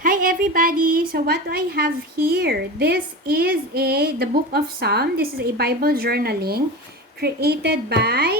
Hi everybody! So what do I have here? This is the book of Psalm. This is a Bible journaling created by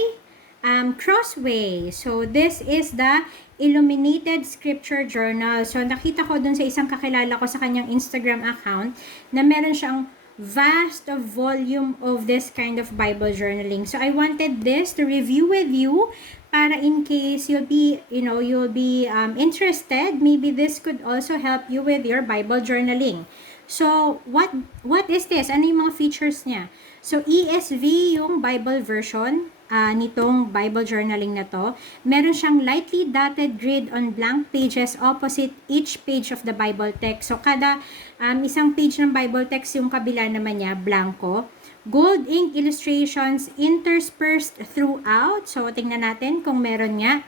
Crossway. So this is the Illuminated Scripture Journal. So nakita ko dun sa isang kakilala ko sa kanyang Instagram account na meron siyang vast of volume of this kind of Bible journaling. So I wanted this to review with you para in case you'll be interested, maybe this could also help you with your Bible journaling. So, what is this? Ano yung mga features niya? So, ESV yung Bible version nitong Bible journaling na to. Meron siyang lightly dotted grid on blank pages opposite each page of the Bible text. So, kada isang page ng Bible text, yung kabila naman niya, blanco. Gold ink illustrations interspersed throughout. So, tingnan natin kung meron nga.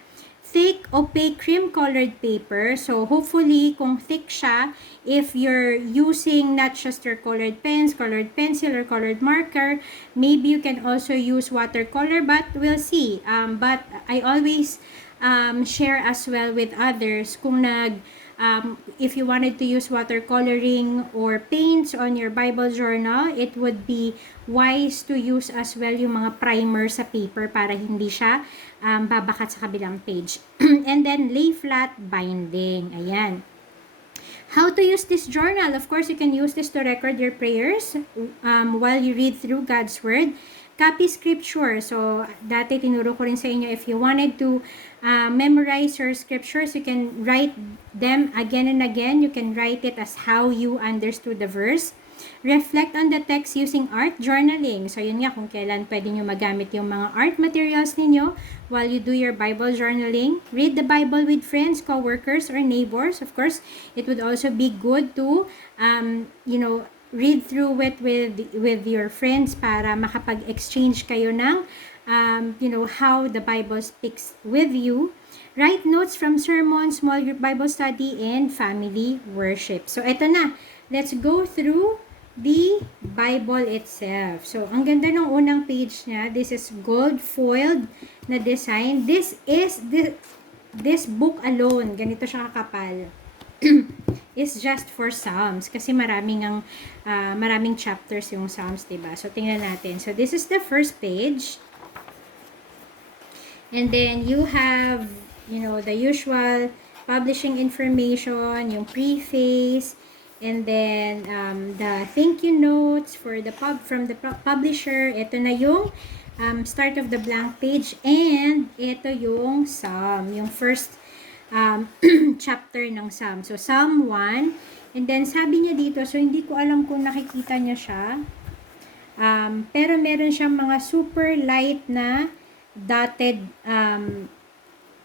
Thick, opaque, cream-colored paper. So, hopefully, kung thick siya, if you're using not just your colored pens, colored pencil, or colored marker, maybe you can also use watercolor, but we'll see. But I always share as well with others kung if you wanted to use watercoloring or paints on your Bible journal, it would be wise to use as well yung mga primer sa paper para hindi siya babakat sa kabilang page. And then, lay flat binding. Ayan. How to use this journal? Of course, you can use this to record your prayers while you read through God's Word. Copy scripture. So, dati tinuro ko rin sa inyo, if you wanted to memorize your scriptures, you can write them again and again. You can write it as how you understood the verse. Reflect on the text using art journaling. So, yun nga, kung kailan pwede nyo magamit yung mga art materials ninyo while you do your Bible journaling. Read the Bible with friends, co-workers, or neighbors. Of course, it would also be good to, read through it with your friends para makapag-exchange kayo ng, how the Bible speaks with you. Write notes from sermons, small group Bible study, and family worship. So, eto na. Let's go through the Bible itself. So, ang ganda ng unang page niya. This is gold foiled na design. This book alone, ganito siya kakapal, is just for Psalms. Kasi maraming chapters yung Psalms, diba? So, tingnan natin. So, this is the first page. And then, you have, the usual publishing information, yung preface, and then the thank you notes from the publisher. Ito na yung start of the blank page, and ito yung Psalm, yung first chapter ng Psalm. So Psalm 1, and then sabi niya dito, so hindi ko alam kung nakikita niya siya, pero meron siyang mga super light na dotted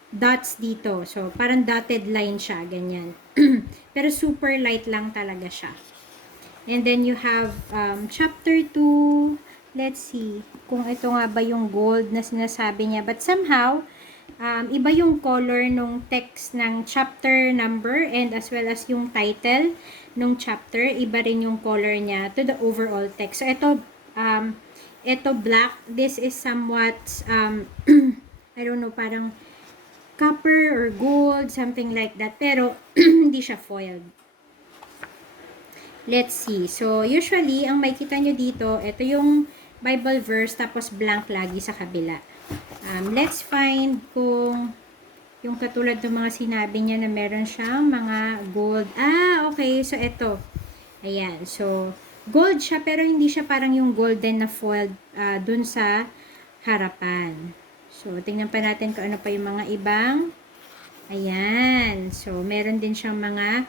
dots dito. So, parang dotted line siya, ganyan. Pero super light lang talaga siya. And then you have chapter 2. Let's see kung ito nga ba yung gold na sinasabi niya. But somehow, iba yung color nung text ng chapter number and as well as yung title nung chapter. Iba rin yung color niya to the overall text. So, ito black. This is somewhat, I don't know, parang copper or gold, something like that. Pero, hindi siya foiled. Let's see. So, usually, ang makikita nyo dito, ito yung Bible verse, tapos blank lagi sa kabila. Let's find kung yung katulad ng mga sinabi niya na meron siyang mga gold. Okay. So, ito. Ayan. So, gold siya, pero hindi siya parang yung golden na foiled dun sa harapan. So, tingnan pa natin kung ano pa yung mga ibang. Ayan. So, meron din siyang mga,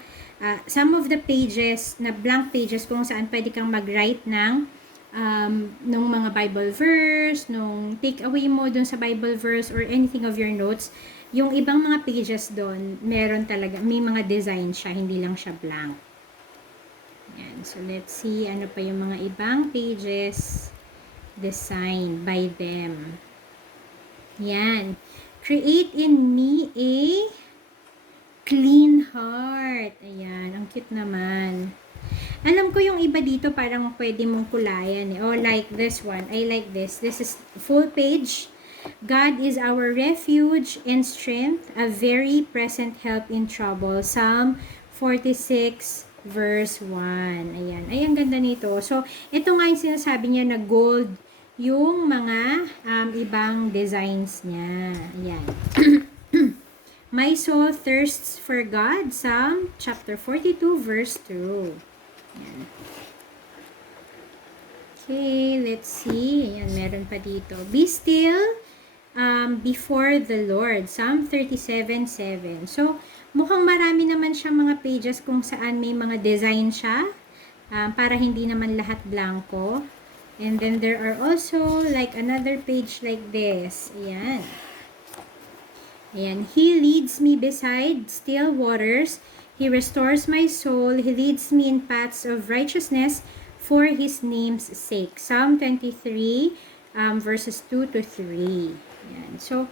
some of the pages, na blank pages, kung saan pwede kang mag-write ng nung mga Bible verse, nung take-away mo dun sa Bible verse, or anything of your notes. Yung ibang mga pages dun, meron talaga, may mga design siya, hindi lang siya blank. Ayan. So, let's see, ano pa yung mga ibang pages designed by them. Yan. Create in me a clean heart. Ayan. Ang cute naman. Alam ko yung iba dito parang pwede mong kulayan. Oh, like this one. I like this. This is full page. God is our refuge and strength, a very present help in trouble. Psalm 46 verse 1. Ayan. Ay, ang ganda nito. So, ito nga yung sinasabi niya na gold yung mga ibang designs niya. Ayan. My soul thirsts for God. Psalm chapter 42 verse 2. Ayan. Okay, let's see. Ayan, meron pa dito. Be still before the Lord. Psalm 37:7. So, mukhang marami naman siya mga pages kung saan may mga design siya. Para hindi naman lahat blanco. And then there are also like another page like this. Ayan. Ayan. He leads me beside still waters. He restores my soul. He leads me in paths of righteousness for His name's sake. Psalm 23, verses 2 to 3. Ayan. So,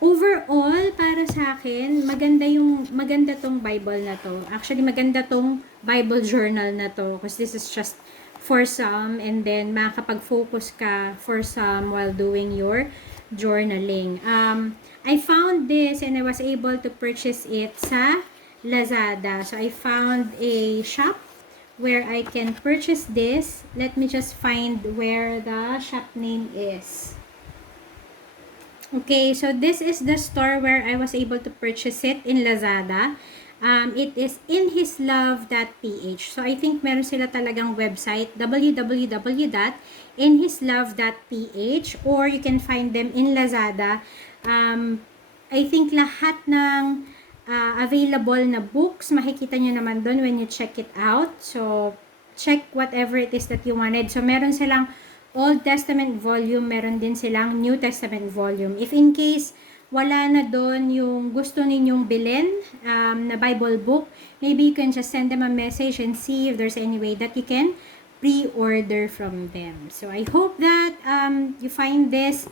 overall, para sa akin, maganda tong Bible na to. Actually, maganda tong Bible journal na to. Because this is just for some. And then, makakapag-focus ka for some while doing your journaling. I found this and I was able to purchase it sa Lazada. So, I found a shop where I can purchase this. Let me just find where the shop name is. Okay, so this is the store where I was able to purchase it in Lazada. It is inhislove.ph. So I think meron sila talagang website, www.inhislove.ph, or you can find them in Lazada. I think lahat ng available na books, makikita nyo naman doon when you check it out. So, check whatever it is that you wanted. So, meron silang Old Testament volume, meron din silang New Testament volume. If in case wala na doon yung gusto ninyong bilhin na Bible book, maybe you can just send them a message and see if there's any way that you can pre-order from them. So, I hope that you find this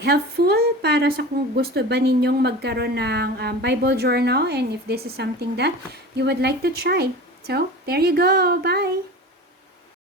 helpful para sa kung gusto ba ninyong magkaroon ng Bible journal and if this is something that you would like to try. So, there you go. Bye!